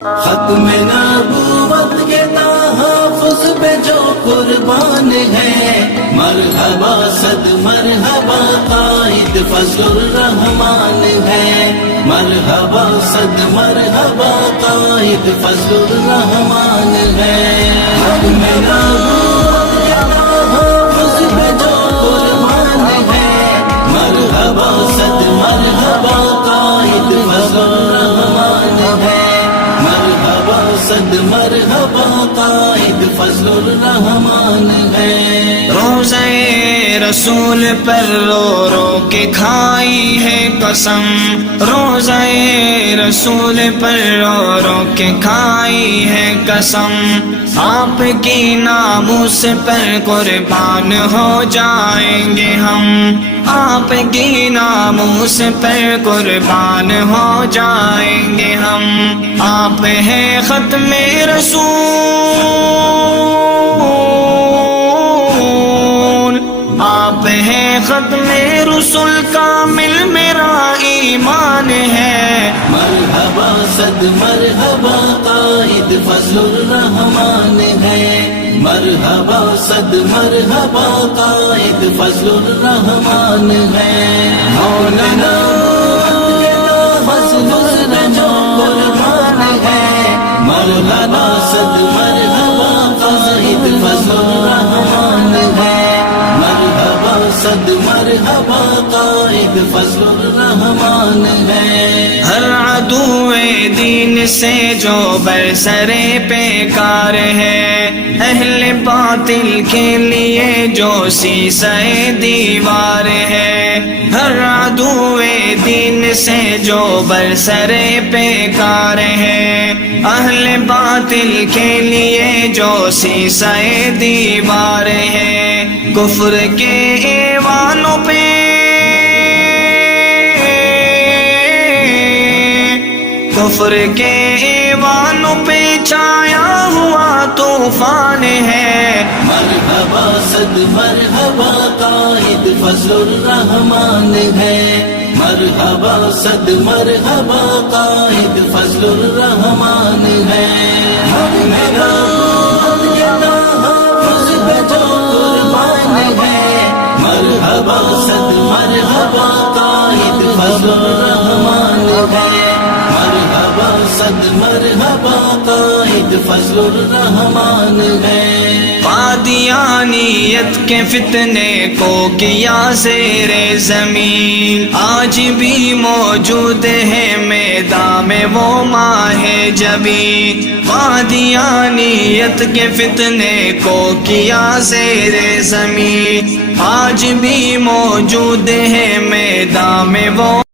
ختم نبوت کے تحفظ پہ جو قربان ہے، مرحبا صد مرحبا قائد فضل الرحمان ہے، مرحبا صد مرحبا قائد فضل الرحمان ہے۔ ختم نبوت کے تحفظ پہ جو قربان ہے، مرحبا صد مرحبا قائد فضل الرحمان ہے، صد مرحبا قائد فضل الرحمان ہے۔ روزہ رسول پر رو رو کے کھائی ہے قسم، روزہ رسول پر رو رو کے کھائی ہے قسم، آپ کی ناموس پر قربان ہو جائیں گے ہم، آپ کی ناموس پر قربان ہو جائیں گے ہم، آپ ہیں ختم رسول، آپ ہیں ختم رسول، کامل میرا ایمان ہے۔ مرحبا صد مرحبا قائد فضل الرحمان ہے، مرحبا صد مرحبا قائد فضل الرحمان ہے۔ مولانا فضل الرحمان ہے، مولانا صد مرحبا قائد فضل الرحمان ہے، مرحبا صد مرحبا قائد فضل الرحمان ہے۔ ہر عدو دین سے جو برسرے پیکار ہے، اہل باطل کے لیے جو سیسے دیوار ہے، ہر عدو دین سے جو برسرے پیکار ہے، اہل باطل کے لیے جو سیسے دیوار ہے، کفر کے ایوانوں پہ کفر کے ایوانوں پہ چھایا ہوا طوفان ہے۔ مرحبا صد مرحبا قائد فضل الرحمان ہے، مرحبا صد مرحبا قائد فضل الرحمان ہے۔ میرا جو قربان ہے، مرحبا صد مرحبا قائد فضل الرحمان ہے، مرحبا صد مرحبا قائد فضل الرحمان ہے۔ قادیانیت کے فتنے کو کیا زیر زمین، آج بھی موجود ہے میدان میں وہ ماہ جبین، قادیانیت کے فتنے کو کیا زیر زمین، آج بھی موجود ہے میدان میں وہ